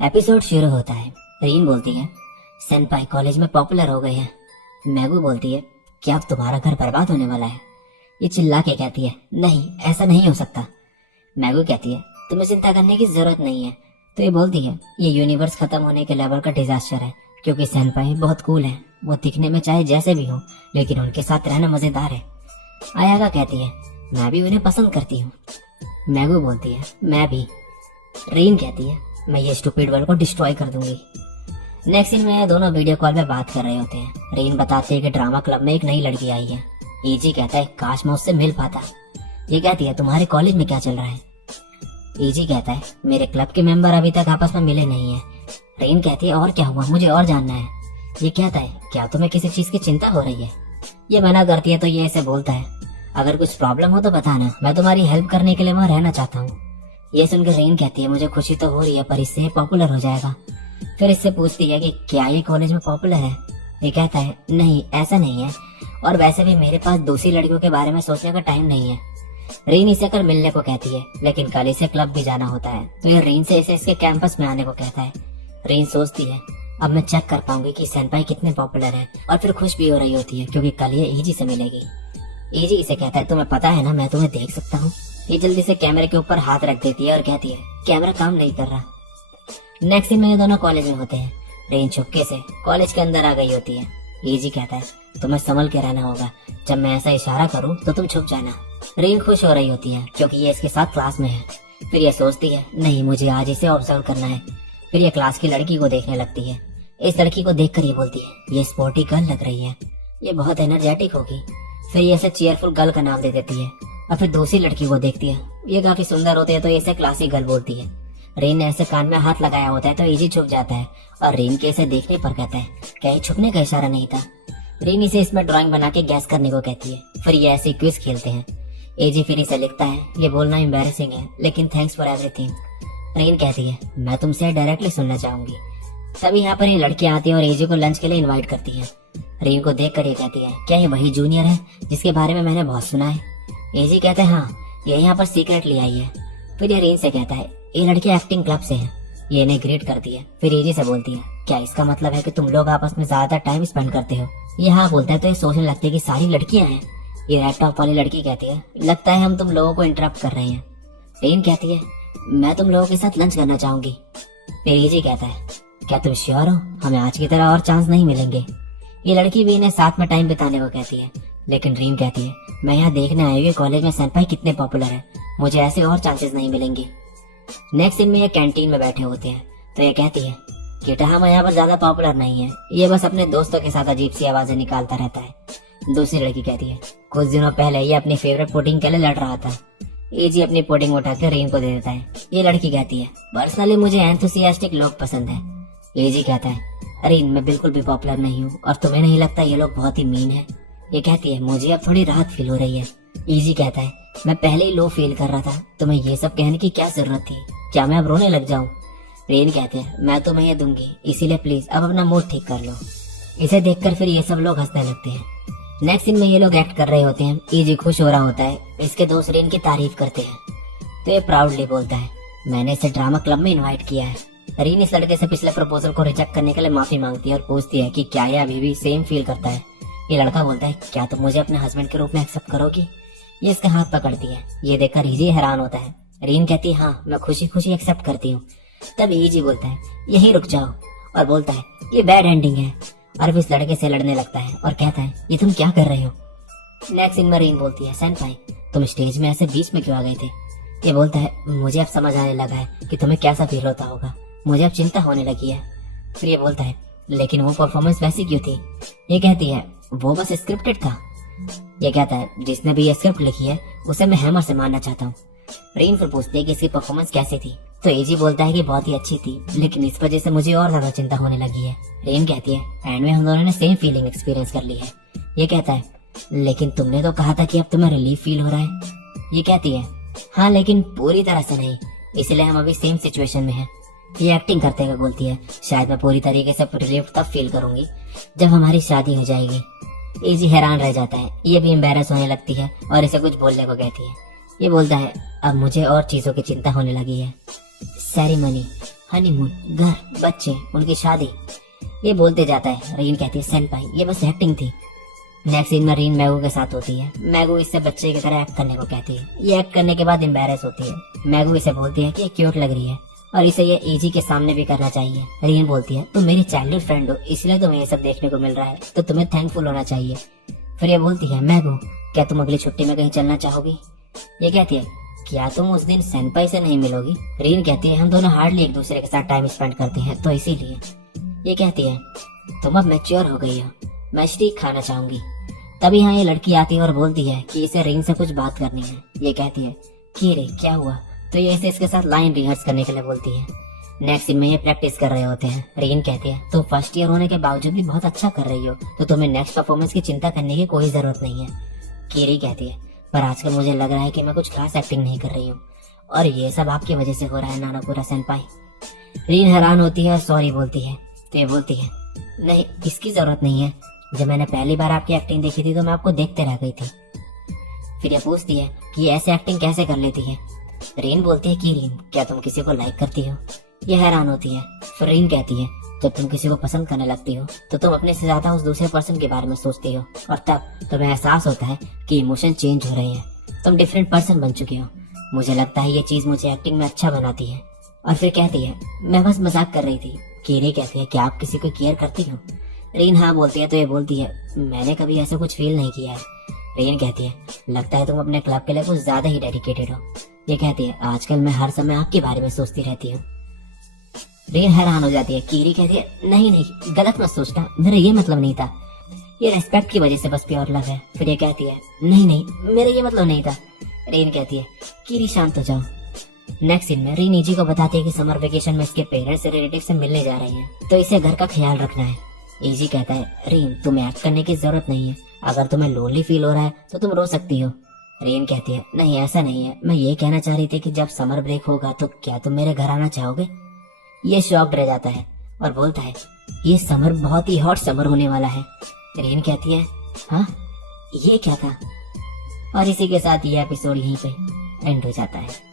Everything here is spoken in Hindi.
एपिसोड शुरू होता है। रीन बोलती है, सेनपाई कॉलेज में पॉपुलर हो गए हैं। मैगू बोलती है, क्या अब तुम्हारा घर बर्बाद होने वाला है? ये चिल्ला के कहती है, नहीं ऐसा नहीं हो सकता। मैगू कहती है, तुम्हें चिंता करने की जरूरत नहीं है। तो ये बोलती है, ये यूनिवर्स खत्म होने के लेवल का डिजास्टर है, क्योंकि सेनपाई बहुत कूल है। वो दिखने में चाहे जैसे भी हो, लेकिन उनके साथ रहना मजेदार है। आयागा कहती है, मैं भी उन्हें पसंद करती हूँ। मैगू बोलती है, मैं भी। रीन कहती है, मैं ये स्टूपिड वर्ल्ड को डिस्ट्रॉय कर दूंगी। नेक्स्ट सीन में दोनों वीडियो कॉल पे बात कर रहे होते हैं। रीन बताती है कि ड्रामा क्लब में एक नई लड़की आई है। ईजी कहता है, काश मैं उससे मिल पाता। ये कहती है, तुम्हारे कॉलेज में क्या चल रहा है? ईजी कहता है, मेरे क्लब के मेंबर अभी तक आपस में मिले नहीं है। रीन कहती है, और क्या हुआ, मुझे और जानना है। ये कहता है, क्या तुम्हें किसी चीज की चिंता हो रही है? ये मना करती है तो ये ऐसे बोलता है, अगर कुछ प्रॉब्लम हो तो बताना, मैं तुम्हारी हेल्प करने के लिए वहाँ रहना चाहता हूँ। ये सुनकर रीन कहती है, मुझे खुशी तो हो रही है, पर इससे पॉपुलर हो जाएगा। फिर इससे पूछती है कि क्या ये कॉलेज में पॉपुलर है? ये कहता है, नहीं ऐसा नहीं है, और वैसे भी मेरे पास दूसरी लड़कियों के बारे में सोचने का टाइम नहीं है। रीन इसे कल मिलने को कहती है, लेकिन कल इसे क्लब भी जाना होता है, तो ये रीन से इसे इसके कैंपस में आने को कहता है। रीन सोचती है, अब मैं चेक कर पाऊंगी कि सेनपाई कितने पॉपुलर है, और फिर खुश भी हो रही होती है क्योंकि कल ये ईजी से मिलेगी। ईजी इसे कहता है, तुम्हें पता है ना मैं तुम्हें देख सकता हूँ। ये जल्दी से कैमरे के ऊपर हाथ रख देती है और कहती है, कैमरा काम नहीं कर रहा। नेक्स्ट सीन में ये दोनों कॉलेज में होते हैं। रेन चुपके से कॉलेज के अंदर आ गई होती है। ईजी कहता है, तुम्हें संभल के रहना होगा, जब मैं ऐसा इशारा करूँ तो तुम छुप जाना। रेन खुश हो रही होती है क्योंकि ये इसके साथ क्लास में है। फिर ये सोचती है, नहीं मुझे आज इसे ऑब्जर्व करना है। फिर ये क्लास की लड़की को देखने लगती है। इस लड़की को देखकर ये बोलती है, ये स्पोर्टी गर्ल लग रही है, ये बहुत एनर्जेटिक होगी। फिर ये इसे चीयरफुल गर्ल का नाम दे देती है। और फिर दूसरी लड़की को देखती है, ये काफी सुंदर होती है तो इसे क्लासी गर्ल बोलती है। रेन ने ऐसे कान में हाथ लगाया होता है तो ईजी छुप जाता है, और रेन के इसे देखने पर कहता है, क्या ये छुपने का इशारा नहीं था? रेन इसे इसमें ड्राइंग बना के गैस करने को कहती है। फिर ये ऐसे क्विज खेलते हैं। ईजी फिर इसे लिखता है, ये बोलना एम्बैरेसिंग है, लेकिन थैंक्स फॉर एवरीथिंग। रेन कहती है, मैं तुमसे डायरेक्टली सुनना चाहूंगी। तभी यहाँ पर ये लड़कियां आती है और ईजी को लंच के लिए इन्वाइट करती है। रेन को देख कर ये कहती है, क्या ये वही जूनियर है जिसके बारे में मैंने बहुत सुना है? ईजी कहते हैं, हाँ ये यहाँ पर सीक्रेटली आई है। फिर ये रेन से कहता है, ये लड़की एक्टिंग क्लब से है। ये इन्हें ग्रीट करती है। फिर ईजी से बोलती है, क्या इसका मतलब है कि तुम लोग आपस में ज्यादा टाइम स्पेंड करते हो? ये हाँ बोलता है तो ये सोचने लगती है कि सारी लड़कियां हैं। ये लैपटॉप वाली लड़की कहती है, लगता है हम तुम लोगों को इंटरप्ट कर रहे हैं। रेन कहती है, मैं तुम लोगों के साथ लंच करना चाहूंगी। फिर ईजी कहता है, क्या तुम श्योर हो? हमें आज की तरह और चांस नहीं मिलेंगे। ये लड़की भी इन्हें साथ में टाइम बिताने को कहती है, लेकिन रीन कहती है, मैं यहाँ देखने आई हूँ कॉलेज में सेनपाई कितने पॉपुलर है, मुझे ऐसे और चांसेस नहीं मिलेंगे। नेक्स्ट सीन में ये कैंटीन में बैठे होते हैं तो ये कहती है, बेटा हम यहाँ पर ज्यादा पॉपुलर नहीं है, ये बस अपने दोस्तों के साथ अजीब सी आवाजें निकालता रहता है। दूसरी लड़की कहती है, कुछ दिनों पहले ये अपनी फेवरेट पुडिंग के लिए लड़ रहा था। ईजी अपनी पुडिंग उठाकर रीन को दे देता है। ये लड़की कहती है, पर्सनली मुझे एंथुसियास्टिक लोग पसंद है। ईजी कहता है, अरे मैं बिल्कुल भी पॉपुलर नहीं हूँ, और तुम्हें नहीं लगता ये लोग बहुत ही मीन है? ये कहती है, मुझे अब थोड़ी राहत फील हो रही है। ईजी कहता है, मैं पहले ही लो फील कर रहा था, तुम्हें ये सब कहने की क्या जरूरत थी? क्या मैं अब रोने लग जाऊं? रेन कहते हैं, मैं तुम्हें ये दूंगी, इसीलिए प्लीज अब अपना मूड ठीक कर लो। इसे देखकर फिर ये सब लोग हंसने लगते हैं। नेक्स्ट सीन में ये लोग एक्ट कर रहे होते हैं। ईजी खुश हो रहा होता है, इसके दोस्त रेन की तारीफ करते हैं तो ये प्राउडली बोलता है, मैंने इसे ड्रामा क्लब में इन्वाइट किया है। रीन इस लड़के से पिछले प्रपोजल को रिजेक्ट करने के लिए माफी मांगती है और पूछती है कि क्या ये अभी भी सेम फील करता है। ये लड़का बोलता है, क्या तुम मुझे अपने हस्बैंड के रूप में एक्सेप्ट करोगी? ये इसका हाथ पकड़ती है। ये देखकर ईजी हैरान होता है। रीन कहती है, हाँ मैं खुशी खुशी एक्सेप्ट करती हूँ। तब ईजी बोलता है, यहीं रुक जाओ, और बोलता है, ये बैड एंडिंग है, और फिर इस लड़के से लड़ने लगता है और कहता है, ये तुम क्या कर रहे हो? नेक्स्ट सीन में रीन बोलती है, सेनपाई तुम स्टेज में ऐसे बीच में क्यों आ गए थे? ये बोलता है, मुझे अब समझ आने लगा है कि तुम्हें कैसा फील होता होगा, मुझे अब चिंता होने लगी है। फिर ये बोलता है, लेकिन वो परफॉर्मेंस वैसी क्यों थी? ये कहती है, वो बस स्क्रिप्टेड था। ये कहता है, जिसने भी ये स्क्रिप्ट लिखी है उसे मैं हैमर से मारना चाहता हूँ। रीन फिर पूछती है कि इसकी परफॉर्मेंस कैसी थी? तो एजी बोलता है कि बहुत ही अच्छी थी, लेकिन इस वजह से मुझे और ज्यादा चिंता होने लगी है। रीन कहती है, एंड में हम दोनों ने सेम फीलिंग एक्सपीरियंस कर ली है। ये कहता है, लेकिन तुमने तो कहा था कि अब तुम्हें रिलीफ फील हो रहा है। ये कहती है, हाँ लेकिन पूरी तरह से नहीं, इसलिए हम अभी सेम सिचुएशन में हैं। ये एक्टिंग करते हुए बोलती है, शायद मैं पूरी तरीके से रिलीफ तब फील करूंगी जब हमारी शादी हो जाएगी। ईजी हैरान रह जाता है। ये भी एम्बैरस होने लगती है और इसे कुछ बोलने को कहती है। ये बोलता है, अब मुझे और चीजों की चिंता होने लगी है। सेरेमनी, हनीमून, घर, बच्चे, उनकी शादी, ये बोलते जाता है। रीन कहती है सेनपाई ये बस एक्टिंग थी। नेक्स्ट सीन में रीन मैगू के साथ होती है। मैगू इससे बच्चे की तरह एक्ट करने को कहती है। ये एक्ट करने के बाद एम्बैरेस होती है। मैगू इसे बोलती है कि ये क्यूट लग रही है और इसे ये इजी के सामने भी करना चाहिए। रीन बोलती है तुम मेरी चाइल्डहुड फ्रेंड हो, इसलिए तुम्हें ये सब देखने को मिल रहा है, तो तुम्हें थैंकफुल होना चाहिए। फिर ये बोलती है मैगू क्या तुम अगली छुट्टी में कहीं चलना चाहोगी? ये कहती है क्या तुम उस दिन सेनपाई से नहीं मिलोगी? रीन कहती है हम दोनों हार्डली एक दूसरे के साथ टाइम स्पेंड करते हैं, तो इसीलिए। ये कहती है तुम अब मैच्योर हो गई हो, मैं स्टीक खाना चाहूंगी। तभी यहाँ ये लड़की आती है और बोलती है कि इसे रीन से कुछ बात करनी है। ये कहती है कि रे क्या हुआ? तो ये इसे इसके साथ लाइन रिहर्स करने के लिए बोलती है। नेक्स्ट सीन में ये प्रैक्टिस कर रहे होते हैं। रीन कहती है तुम फर्स्ट ईयर होने के बावजूद भी बहुत अच्छा कर रही हो, तो तुम्हें नेक्स्ट परफॉर्मेंस की चिंता करने की कोई जरूरत नहीं है। कीरी कहती है पर आजकल मुझे लग रहा है कि मैं कुछ खास एक्टिंग नहीं कर रही हूँ और ये सब आपकी वजह से हो रहा है नानापुरा सेनपाई। रीन हैरान होती है और सॉरी बोलती है। तो ये बोलती है नहीं इसकी जरूरत नहीं है, जब मैंने पहली बार आपकी एक्टिंग देखी थी तो मैं आपको देखते रह गई थी। फिर ये पूछती है कि ये ऐसे एक्टिंग कैसे कर लेती है? रीन बोलती है कि रीन क्या तुम किसी को लाइक करती हो? ये हैरान होती है। फिर रीन कहती है जब तुम किसी को पसंद करने लगती हो तो तुम अपने से ज्यादा उस दूसरे पर्सन के बारे में सोचती हो और तब तुम्हें एहसास होता है कि इमोशन चेंज हो रहे हैं, तुम डिफरेंट पर्सन बन चुके हो। मुझे लगता है ये चीज मुझे एक्टिंग में अच्छा बनाती है। और फिर कहती है मैं बस मजाक कर रही थी। कीरी कहती है क्या आप किसी को केयर करती हो? रीन हाँ बोलती है। तो ये बोलती है मैंने कभी ऐसा कुछ फील नहीं किया है। रीन कहती है लगता है तुम अपने क्लब के लिए कुछ ज्यादा ही डेडिकेटेड हो। ये कहती है आजकल मैं हर समय आपके बारे में सोचती रहती हूँ। रीन हैरान हो जाती है। कीरी कहती है नहीं नहीं गलत मत सोचना, मेरा ये मतलब नहीं था, ये रेस्पेक्ट की वजह से बस प्योर लव है। फिर ये कहती है नहीं नहीं मेरा ये मतलब नहीं था। रीन कहती है कीरी शांत हो जाओ। नेक्स्ट सीन में रीन इजी को बताती है कि समर वेकेशन में इसके पेरेंट्स से रिलेटिव से मिलने जा रहे हैं, तो इसे घर का ख्याल रखना है। इजी कहता है रीन तुम्हें एक्ट करने की जरूरत नहीं है, अगर तुम्हें लोनली फील हो रहा है तो तुम रो सकती हो। रीन कहती है नहीं ऐसा नहीं है, मैं ये कहना चाह रही थी कि जब समर ब्रेक होगा तो क्या तुम मेरे घर आना चाहोगे? ये शॉक्ड रह जाता है और बोलता है ये समर बहुत ही हॉट समर होने वाला है। रीन कहती है हाँ ये क्या था? और इसी के साथ ये एपिसोड यहीं पे एंड हो जाता है।